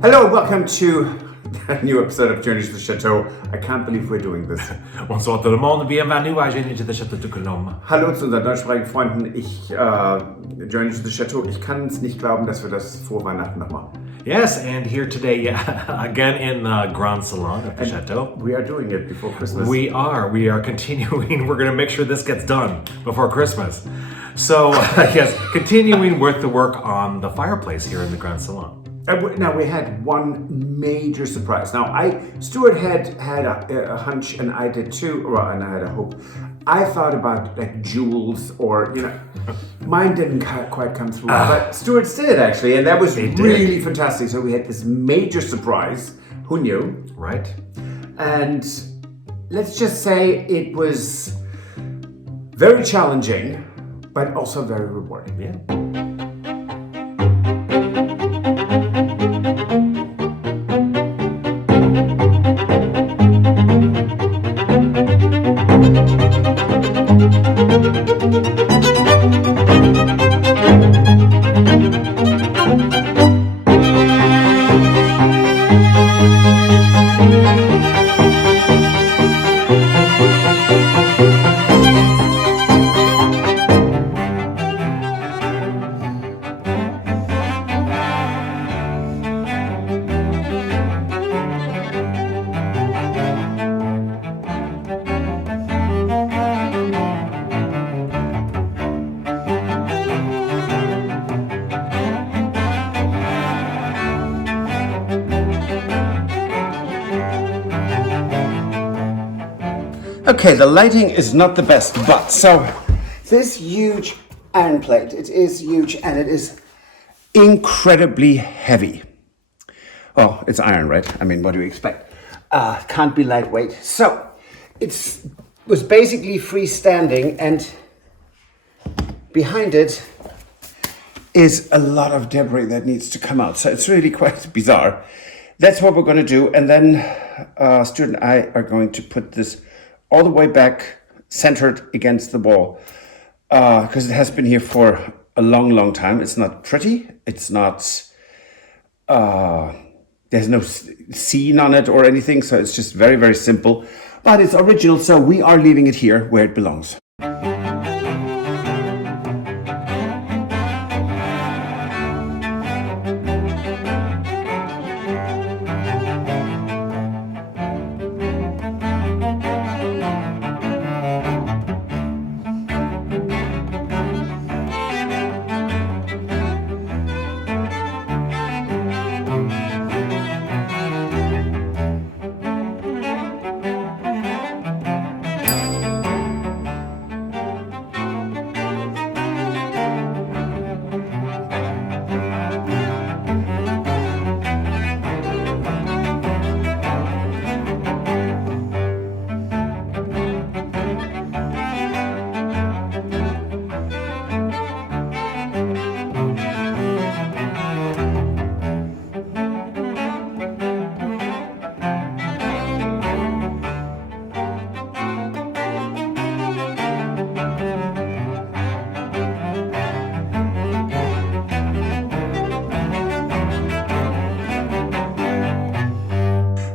Hello, welcome to a new episode of Journey to the Chateau. I can't believe we're doing this. Bonsoir tout le monde, bienvenue à Journey to the Château de Colombe. Hallo zu unseren deutschsprachigen Freunden. Journey to the Chateau. Ich kann es nicht glauben, dass wir das vor Weihnachten noch machen. Yes, and here today, again in the Grand Salon of the Chateau. We are doing it before Christmas. We are continuing. We're going to make sure this gets done before Christmas. So, yes, continuing with the work on the fireplace here in the Grand Salon. Now we had one major surprise. Now Stuart had a hunch, and I did too. Well, and I had a hope. I thought about like jewels, or mine didn't quite come through, but Stuart's did actually, and that was really fantastic. So we had this major surprise. Who knew? Right. And let's just say it was very challenging, but also very rewarding. Yeah. Okay, the lighting is not the best, but so this huge iron plate, it is huge and it is incredibly heavy. Oh, it's iron, right? I mean, what do you expect? Can't be lightweight. So it was basically freestanding, and behind it is a lot of debris that needs to come out. So it's really quite bizarre. That's what we're going to do. And then Stuart and I are going to put this all the way back, centered against the wall, because it has been here for a long, long time. It's not pretty. It's not, there's no scene on it or anything, so it's just very, very simple. But it's original, so we are leaving it here where it belongs.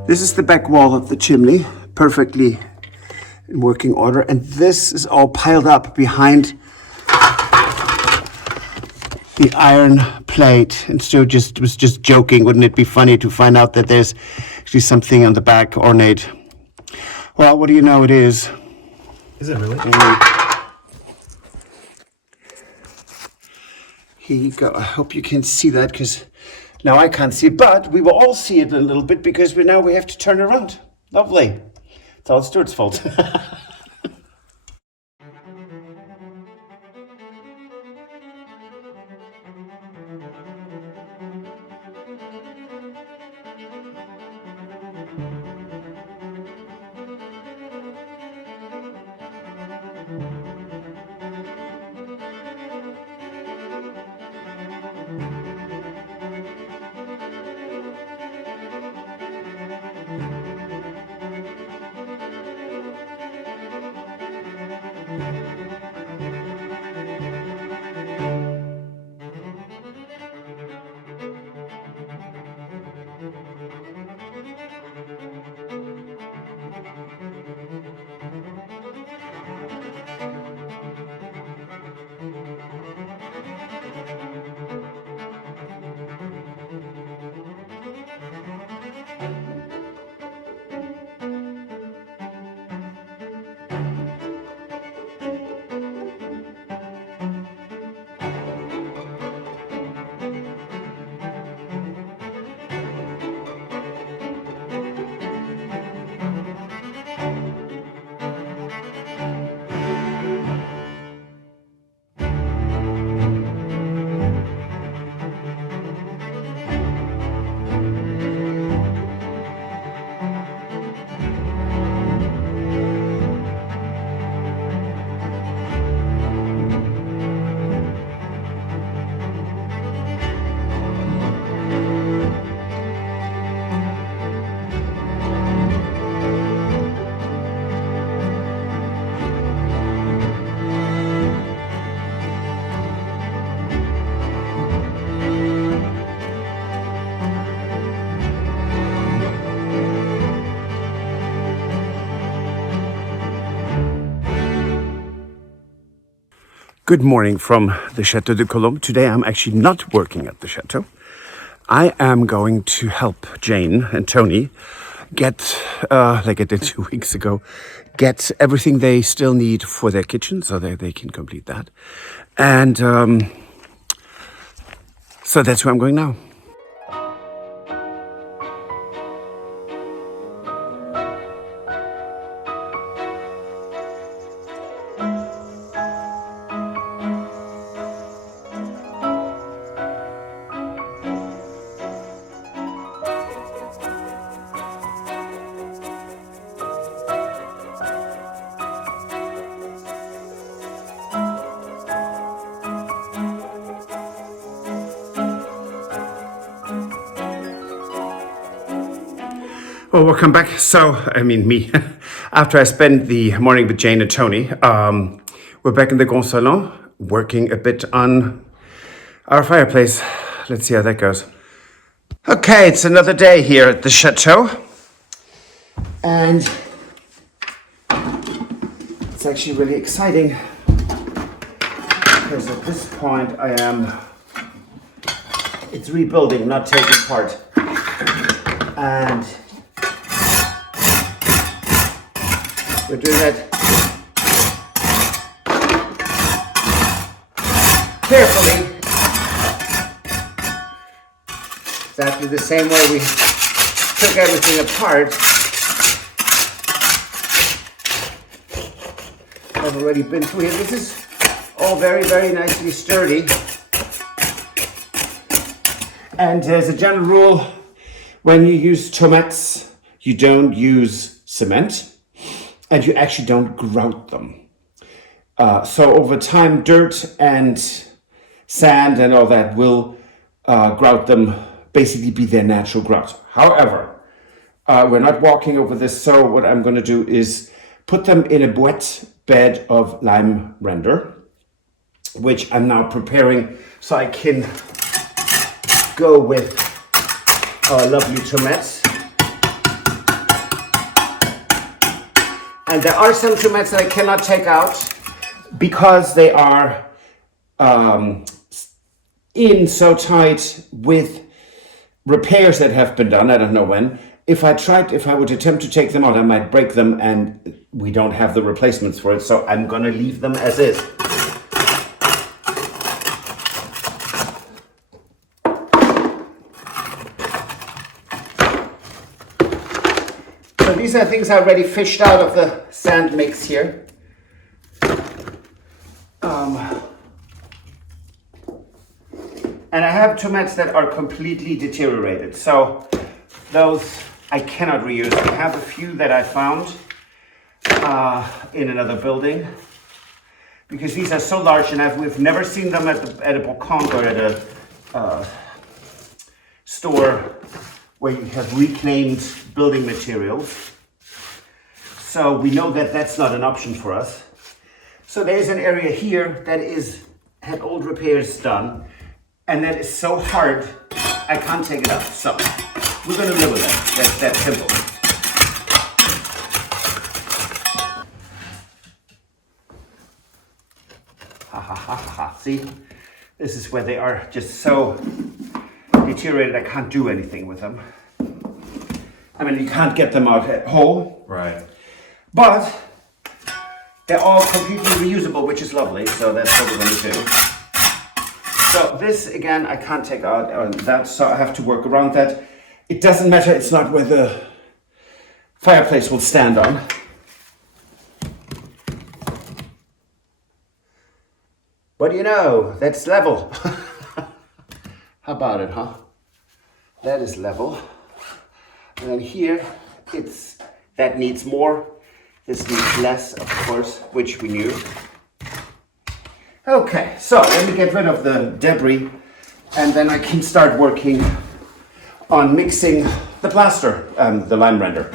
This is the back wall of the chimney, perfectly in working order, and this is all piled up behind the iron plate. And Stuart was just joking, wouldn't it be funny to find out that there's actually something on the back ornate? Well, what do you know, it is. Is it really? Here you go. I hope you can see that, because now I can't see it, but we will all see it a little bit, because we have to turn around. Lovely. It's all Stuart's fault. Good morning from the Château de Colombe. Today I'm actually not working at the Chateau. I am going to help Jane and Tony get, like I did 2 weeks ago, get everything they still need for their kitchen so that they can complete that. And so that's where I'm going now. Well, welcome back. So, me, after I spent the morning with Jane and Tony, we're back in the Grand Salon, working a bit on our fireplace. Let's see how that goes. Okay, it's another day here at the Chateau. And it's actually really exciting because at this point it's rebuilding, not taking part. And we're doing that carefully, exactly the same way we took everything apart. I've already been through here. This is all very, very nicely sturdy. And as a general rule, when you use tomates, you don't use cement. And you actually don't grout them. So over time, dirt and sand and all that will grout them, basically be their natural grout. However, we're not walking over this, so what I'm going to do is put them in a wet bed of lime render, which I'm now preparing so I can go with our lovely tomates. And there are some tomates that I cannot take out because they are in so tight with repairs that have been done. I don't know when. If I would attempt to take them out, I might break them and we don't have the replacements for it. So I'm going to leave them as is. So these are things I already fished out of the sand mix here. And I have tomates that are completely deteriorated. So those I cannot reuse. I have a few that I found in another building because these are so large and we've never seen them at a balcon or at a store where you have reclaimed building materials. So we know that that's not an option for us. So there's an area here that had old repairs done, and that is so hard, I can't take it out. So we're gonna live with that. That's that simple. Ha ha ha ha. See, this is where they are just so deteriorated, I can't do anything with them. I mean, you can't get them out whole. Right. But they're all completely reusable, which is lovely. So that's what we're going to do. So this, again, I can't take out that, so I have to work around that. It doesn't matter, it's not where the fireplace will stand on. What do you know? That's level. How about it, huh? That is level. And then here, that needs more. This needs less, of course, which we knew. Okay, so let me get rid of the debris and then I can start working on mixing the plaster, the lime render.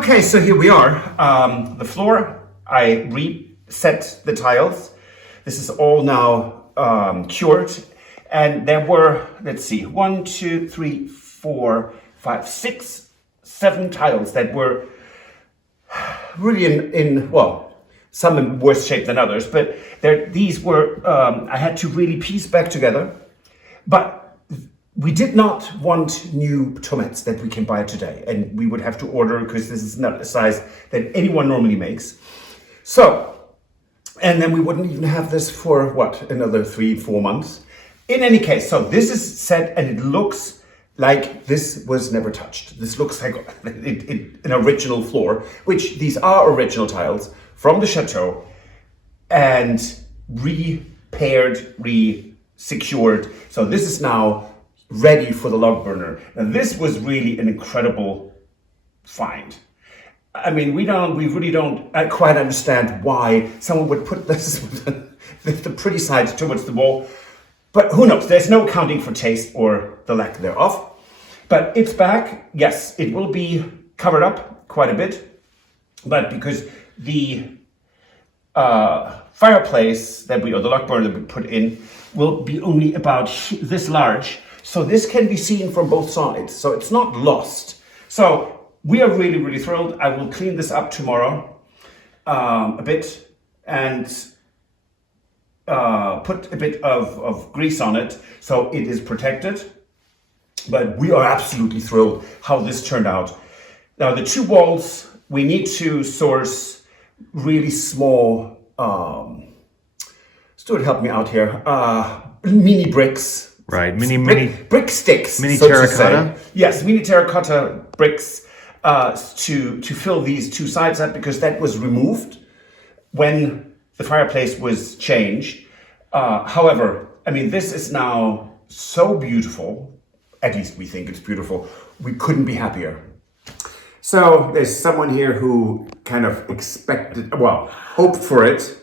Okay, so here we are. The floor, I reset the tiles. This is all now cured. And there were, let's see, 1, 2, 3, 4, 5, 6, 7 tiles that were really in well, some in worse shape than others, but these were, I had to really piece back together. But we did not want new tomates that we can buy today, and we would have to order because this is not a size that anyone normally makes. So, and then we wouldn't even have this for what, another 3-4 months. In any case, so this is set and it looks like this was never touched. This looks like an original floor, which these are original tiles from the Chateau and repaired, re-secured. So this is now ready for the log burner. And this was really an incredible find. I mean, we really don't quite understand why someone would put this the pretty side towards the wall. But who knows? There's no accounting for taste or the lack thereof. But it's back. Yes, it will be covered up quite a bit. But because the fireplace or the log burner that we put in will be only about this large. So this can be seen from both sides. So it's not lost. So we are really, really thrilled. I will clean this up tomorrow a bit and put a bit of grease on it so it is protected. But we are absolutely thrilled how this turned out. Now the 2 walls, we need to source really small, Stuart, help me out here, mini bricks. Right, mini brick sticks. Mini so terracotta? Yes, mini terracotta bricks to fill these 2 sides up, because that was removed when the fireplace was changed. However, I mean, this is now so beautiful. At least we think it's beautiful. We couldn't be happier. So there's someone here who kind of hoped for it.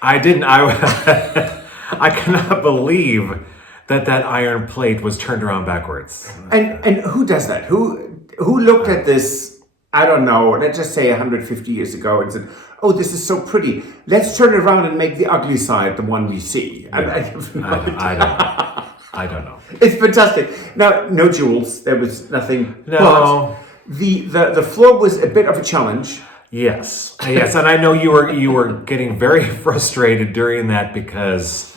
I didn't. I cannot believe that iron plate was turned around backwards. And who does that? Who looked at this, I don't know, let's just say 150 years ago and said, oh, this is so pretty. Let's turn it around and make the ugly side the one we see. Yeah. I don't know. It's fantastic. Now, no jewels. There was nothing. No. But the floor was a bit of a challenge. Yes. Yes, and I know you were getting very frustrated during that because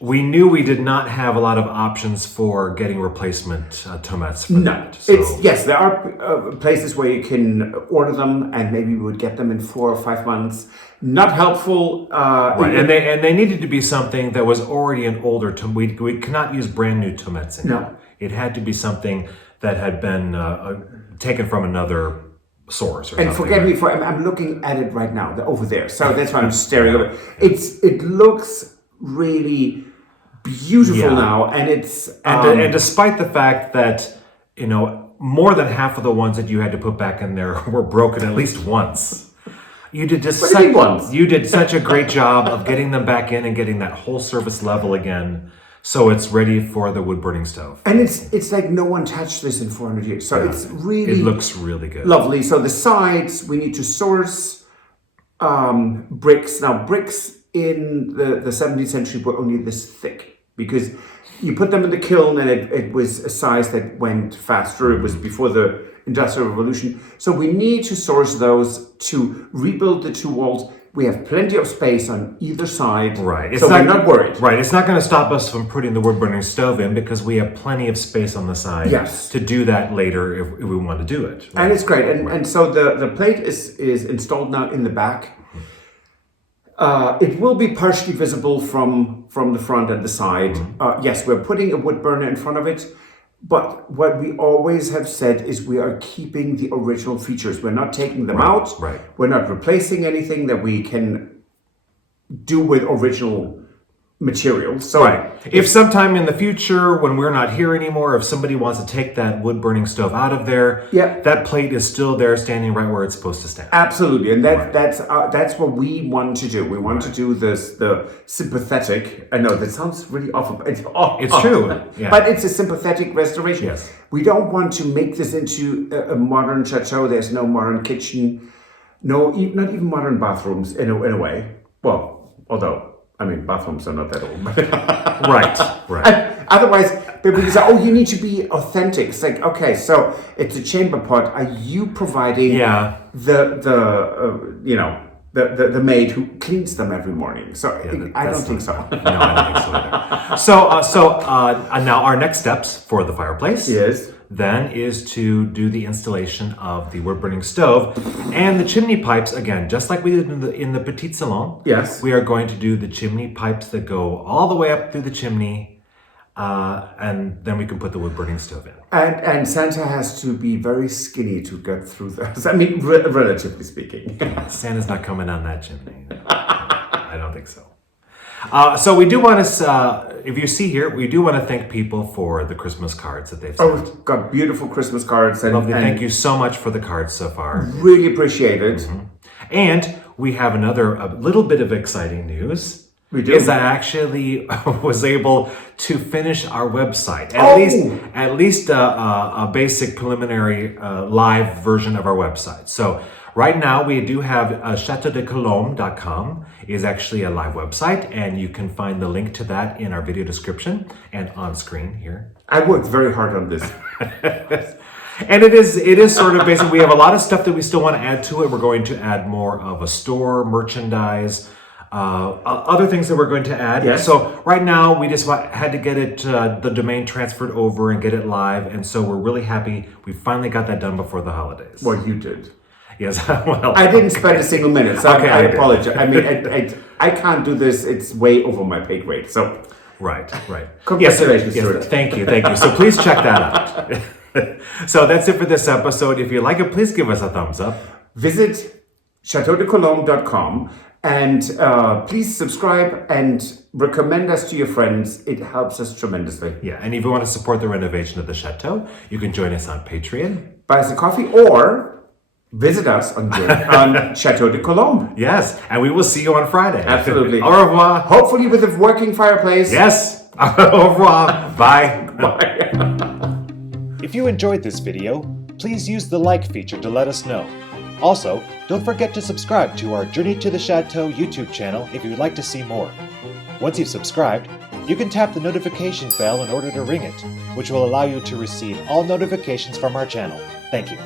we knew we did not have a lot of options for getting replacement tomates for that. So. Yes, there are places where you can order them, and maybe we would get them in 4 or 5 months. Not helpful. Right, and they needed to be something that was already an older tomato. We cannot use brand new tomates anymore. No. It had to be something that had been taken from another source. Or and forget me I'm looking at it right now, over there. So that's why I'm staring over. It looks really beautiful now, and it's and despite the fact that more than half of the ones that you had to put back in there were broken at least once. You did such a great job of getting them back in and getting that whole surface level again, so it's ready for the wood burning stove. And it's like no one touched this in 400 years. So it's really, it looks really good, lovely. So the sides, we need to source bricks. Now bricks in the 17th century were only this thick, because you put them in the kiln and it was a size that went faster. It was before the Industrial Revolution. So we need to source those to rebuild the 2 walls. We have plenty of space on either side. Right. So we're not worried. Right. It's not going to stop us from putting the wood burning stove in, because we have plenty of space on the side to do that later if we want to do it. Right? And it's great. And so the plate is installed now in the back. It will be partially visible from the front and the side. Yes, we're putting a wood burner in front of it, but what we always have said is we are keeping the original features. We're not taking them out. Right. We're not replacing anything that we can do with original materials. So right. If sometime in the future, when we're not here anymore, if somebody wants to take that wood burning stove out of there, that plate is still there, standing right where it's supposed to stand. Absolutely, and that's what we want to do. We want to do the sympathetic. I know that sounds really awful. It's true, yeah. But it's a sympathetic restoration. Yes. We don't want to make this into a modern chateau. There's no modern kitchen, not even modern bathrooms in a way. Well, although. I mean, bathrooms are not that old. Right. Otherwise, people say, "Oh, you need to be authentic." It's like, okay, so it's a chamber pot. Are you providing the maid who cleans them every morning? So I don't think so. No, I don't think so either. So now our next steps for the fireplace then is to do the installation of the wood burning stove and the chimney pipes. Again, just like we did in the petit salon. Yes, we are going to do the chimney pipes that go all the way up through the chimney, and then we can put the wood burning stove in. And Santa has to be very skinny to get through those. I mean, relatively speaking. Santa's not coming on that chimney. I don't think so. So we do want to, if you see here, we do want to thank people for the Christmas cards that they've sent. Oh, we've got beautiful Christmas cards. Lovely. Thank you so much for the cards so far. Really appreciate it. Mm-hmm. And we have a little bit of exciting news. We do. Is that I actually was able to finish our website. At least a basic preliminary live version of our website. So right now we do have chateaudecolombe.com is actually a live website, and you can find the link to that in our video description and on screen here. I worked very hard on this. And it is sort of basic. We have a lot of stuff that we still want to add to it. We're going to add more of a store, merchandise, other things that we're going to add. Yes. So right now we just had to get it, the domain transferred over and get it live. And so we're really happy. We finally got that done before the holidays. Well, you did. Yes, well. I didn't spend a single minute, so I apologize. I mean, I can't do this. It's way over my pay grade. So. Right. Congratulations, yes, Stuart. Thank you. So please check that out. So that's it for this episode. If you like it, please give us a thumbs up. Visit chateaudecolombe.com and please subscribe and recommend us to your friends. It helps us tremendously. Yeah, and if you want to support the renovation of the Chateau, you can join us on Patreon. Buy us a coffee or visit us on Chateau de Colombe. Yes, and we will see you on Friday. Absolutely. Au revoir. Hopefully with a working fireplace. Yes. Au revoir. Bye. Bye. If you enjoyed this video, please use the like feature to let us know. Also, don't forget to subscribe to our Journey to the Chateau YouTube channel if you would like to see more. Once you've subscribed, you can tap the notification bell in order to ring it, which will allow you to receive all notifications from our channel. Thank you.